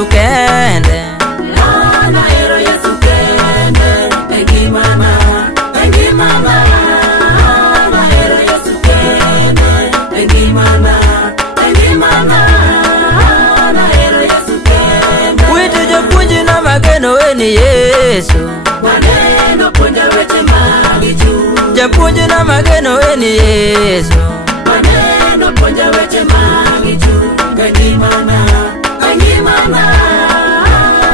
Yesu kende. Nahero Yesu kende. Engimana, engimana. Nahero Yesu kende. Engimana, engimana. Nahero Yesu kende. Wito japuonji na mageno eni Yesu. Maneno puonja weche magichu. Japuonji na mageno eni Yesu. Maneno puonja weche magichu. Engimana, engimana.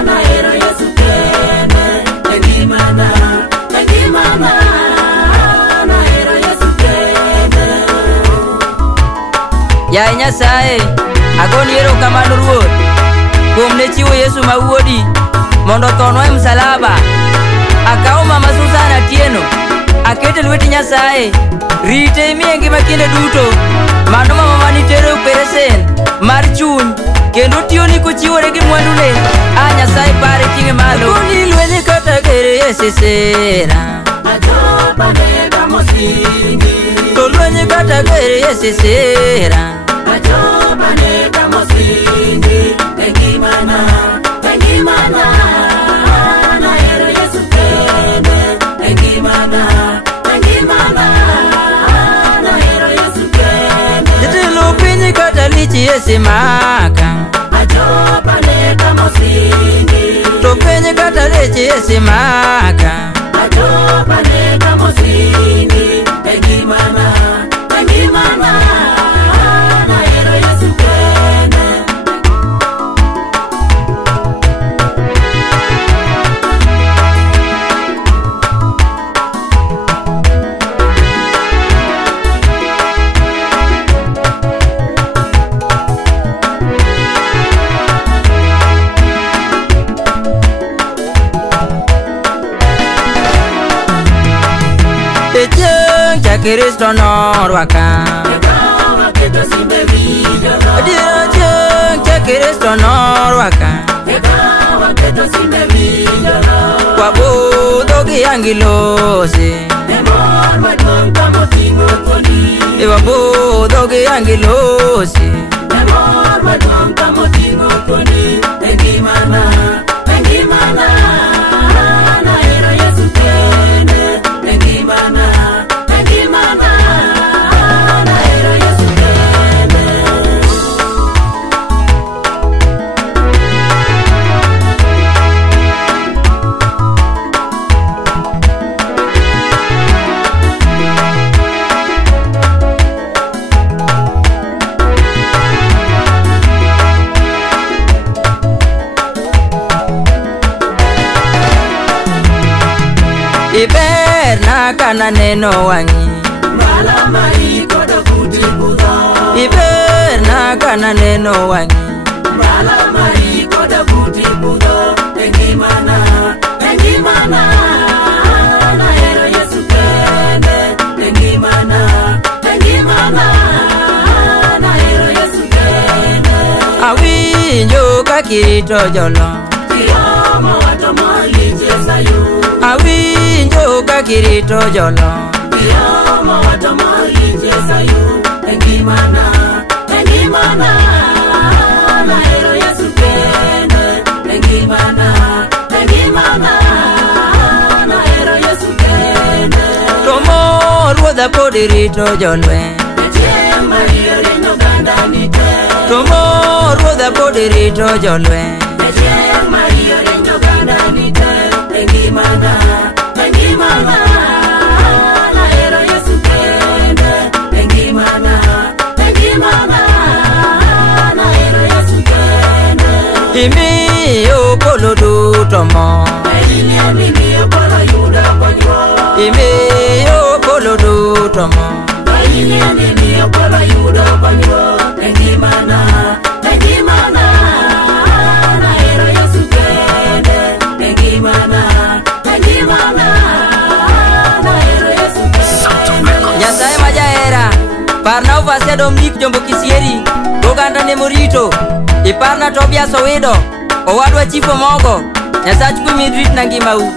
Nahero Yesu kende. Engimana, engimana. Nahero Yesu kende. Ya Nyasaye, agoni erokamano Ruoth kuom ne chiwo Yesu ma wuodi mondo thonwa e msalaba. Akawo mama Susana Atieno akete lweti Nyasaye, rite imiye ngima kinde duto. Mano mama manitero operation mar chuny kendo tiyoni kochiwore gi mwandune. Nyasaye pare ting'e malo. Koni lwenye kata gere yesesera, Ajoba nega mosingi. to lwenye kata gere yesesera. Ajoba nega mosingi. Engimana, engimana. Nahero Yesu kende. Engimana, engimana. Nahero Yesu kende. Jatelo piny kata lichi esimaka, Ajoba nega mosingi. to piny kata lichi esimaka. Ajoba nega mosingi. Engimana, engimana. Nahero Yesu kende. Ejeng cha Kristo norwaka, Ekawa keto simbe vijolo. adiera jeng cha Kristo norwaka. Ekawa keto simbe vijolo. Wabudho gi angilosi, Emor maduong' kamoting'o kodi. wabudho gi angilosi. Emor maduong' kamoting'o kodi. Engimana, engimana. Nahero Yesu kende. Engimana, engimana. Nahero Yesu kende. Iber na kana neno wangi, Mbala maiko do kuti budho. iber na kana neno wangi. Mbala maiko do kuti budho. Engimana, engimana. Nahero Yesu kende. Engimana, engimana. Nahero Yesu kende. Awinjo ka kirito jolo, Kiyomo watomo liche Sayun. awinjo ka kirito jolo. Kiyomo watomo liche Sayun. Engimana, engimana. Nahero Yesu kende. Engimana, engimana. Nahero Yesu kende. Tomo ruodha pod irito jolweny, Echieng' mariyo rieny oganda nite. tomo ruodha pod irito jolweny. Echieng' mariyo rieny oganda nite. Engimana, engimana. Nahero Yesu kende. Engimana, engimana. Nahero Yesu kende. Imiyo polo duto mor, Ahinya mimiyo polo yudo konyruok. imiyo polo duto mor. Ahinya mimiyo polo yudo konyruok. Engimana, engimana. Nahero Yesu kende. Engimana, engimana. Nahero Yesu kende. Nyasaye ma jahera, parna Overseer Dominic Jombo Kisieri, oganda ne morito. Iparna Tobias Owido, owadwa Chief Omogo. Nyasach kwe midrit na ngimau.